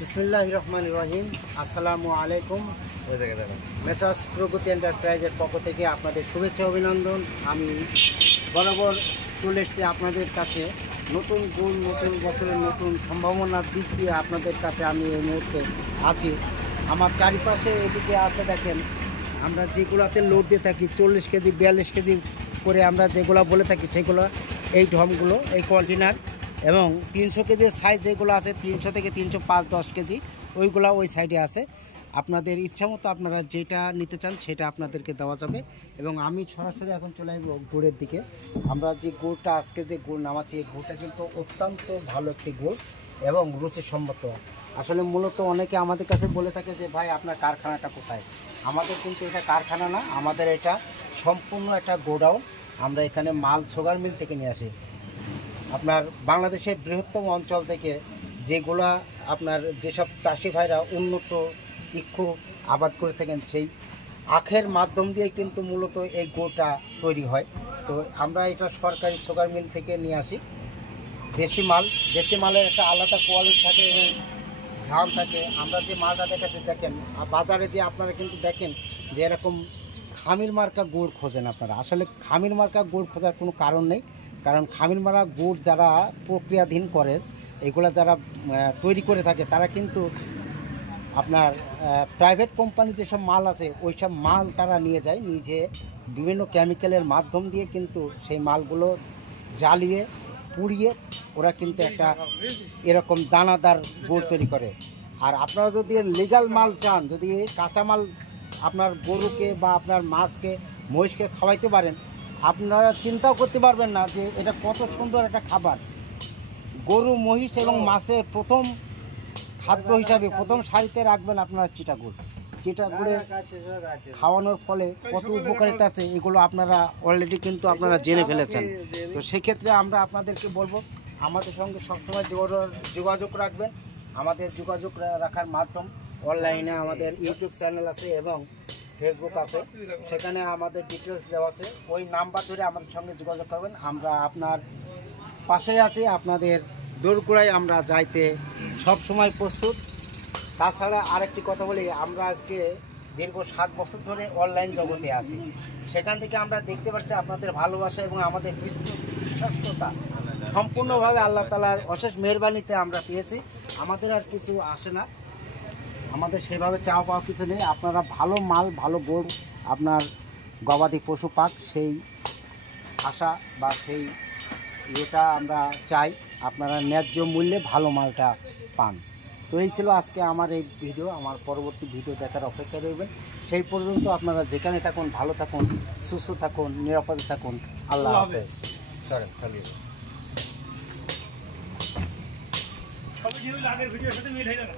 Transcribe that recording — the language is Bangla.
বিসমিল্লাহির রহমানির রহিম। আসসালামু আলাইকুম। মেসার্স প্রগতি এন্টারপ্রাইজের পক্ষ থেকে আপনাদের শুভেচ্ছা অভিনন্দন। আমি বরাবর চলে এসেছি আপনাদের কাছে নতুন গুণ, নতুন বছরের নতুন সম্ভাবনার দিক দিয়ে আপনাদের কাছে আমি এই মুহূর্তে আছি। আমার চারিপাশে এদিকে আছে দেখেন, আমরা যেগুলোতে লোড দিয়ে থাকি 40 কেজি 42 কেজি করে আমরা যেগুলো বলে থাকি সেগুলো এই ড্রামগুলো, এই কন্টেনার, এবং 300 কেজির সাইজ যেগুলো আছে 300 থেকে 305-10 কেজি ওইগুলো ওই সাইডে আছে। আপনাদের ইচ্ছা মতো আপনারা যেটা নিতে চান সেটা আপনাদেরকে দেওয়া যাবে। এবং আমি সরাসরি এখন চলে আসবো গুড়ের দিকে। আমরা যে গুড়টা আজকে যে গুড় নামাচ্ছি এই গুড়টা কিন্তু অত্যন্ত ভালো একটি গুড় এবং রুচিসম্মত। আসলে মূলত অনেকে আমাদের কাছে বলে থাকে যে ভাই আপনার কারখানাটা কোথায়। আমাদের কিন্তু এটা কারখানা না, আমাদের এটা সম্পূর্ণ একটা গোডাউন। আমরা এখানে মাল সুগার মিল থেকে নিয়ে আসি। আপনার বাংলাদেশের বৃহত্তম অঞ্চল থেকে যেগুলা আপনার যেসব চাষি ভাইরা উন্নত ইক্ষু আবাদ করে থাকেন সেই আখের মাধ্যম দিয়ে কিন্তু মূলত এই গুড়টা তৈরি হয়। তো আমরা এটা সরকারি সুগার মিল থেকে নিয়ে আসি। দেশি মাল, দেশি মালের একটা আলাদা কোয়ালিটি থাকে এবং ঘ্রাণ থাকে। আমরা যে মালটা দেখাচ্ছি দেখেন, বাজারে যে আপনারা কিন্তু দেখেন যে এরকম খামির মার্কা গুড় খোঁজেন আপনারা। আসলে খামির মার্কা গুড় খোঁজার কোনো কারণ নেই, কারণ খামির মারা গুড় যারা প্রক্রিয়াধীন করেন, এগুলো যারা তৈরি করে থাকে তারা কিন্তু আপনার প্রাইভেট কোম্পানি যেসব মাল আছে ওই সব মাল তারা নিয়ে যায়, নিজে বিভিন্ন কেমিক্যালের মাধ্যম দিয়ে কিন্তু সেই মালগুলো জ্বালিয়ে পুড়িয়ে ওরা কিন্তু একটা এরকম দানাদার গুড় তৈরি করে। আর আপনারা যদি লিগ্যাল মাল চান, যদি কাঁচা মাল আপনার গরুকে বা আপনার মাছকে মহিষকে খাওয়াইতে পারেন, আপনারা চিন্তাও করতে পারবেন না যে এটা কত সুন্দর একটা খাবার। গরু, মহিষ এবং মাছের প্রথম খাদ্য হিসাবে প্রথম সারিতে রাখবেন আপনারা চিটাগুড়। চিটাগুড়ে খাওয়ানোর ফলে কত উপকারিতা আছে এগুলো আপনারা অলরেডি কিন্তু আপনারা জেনে ফেলেছেন। তো সেক্ষেত্রে আমরা আপনাদেরকে বলবো আমাদের সঙ্গে সবসময় যোগাযোগ রাখবেন। আমাদের যোগাযোগ রাখার মাধ্যম অনলাইনে আমাদের ইউটিউব চ্যানেল আছে এবং ফেসবুক আছে, সেখানে আমাদের ডিটেলস দেওয়া আছে। ওই নাম্বার ধরে আমাদের সঙ্গে যোগাযোগ করবেন। আমরা আপনার পাশেই আছি, আপনাদের দোরগোড়ায় আমরা যাইতে সব সময় প্রস্তুত। তাছাড়া আরেকটি কথা বলি, আমরা আজকে দীর্ঘ 7 বছর ধরে অনলাইন জগতে আছি। সেখান থেকে আমরা দেখতে পাচ্ছি আপনাদের ভালোবাসা এবং আমাদের বিশ্বস্ততা সম্পূর্ণভাবে আল্লাহ তাআলার অশেষ মেহেরবানিতে আমরা পেয়েছি। আমাদের আর কিছু আসে না, আমাদের সেভাবে চাওয়া পাওয়া কিছু নেই। আপনারা ভালো মাল, ভালো গুড়, আপনার গবাদি পশু পাক সেই আশা বা সেই ইয়েটা আমরা চাই আপনারা ন্যায্য মূল্যে ভালো মালটা পান। তো এই ছিল আজকে আমার এই ভিডিও। আমার পরবর্তী ভিডিও দেখার অপেক্ষায় রইবেন। সেই পর্যন্ত আপনারা যেখানে থাকুন ভালো থাকুন, সুস্থ থাকুন, নিরাপদে থাকুন। আল্লাহ হাফেজ। আগের ভিডিওর সাথে মিল হয়ে যাবে।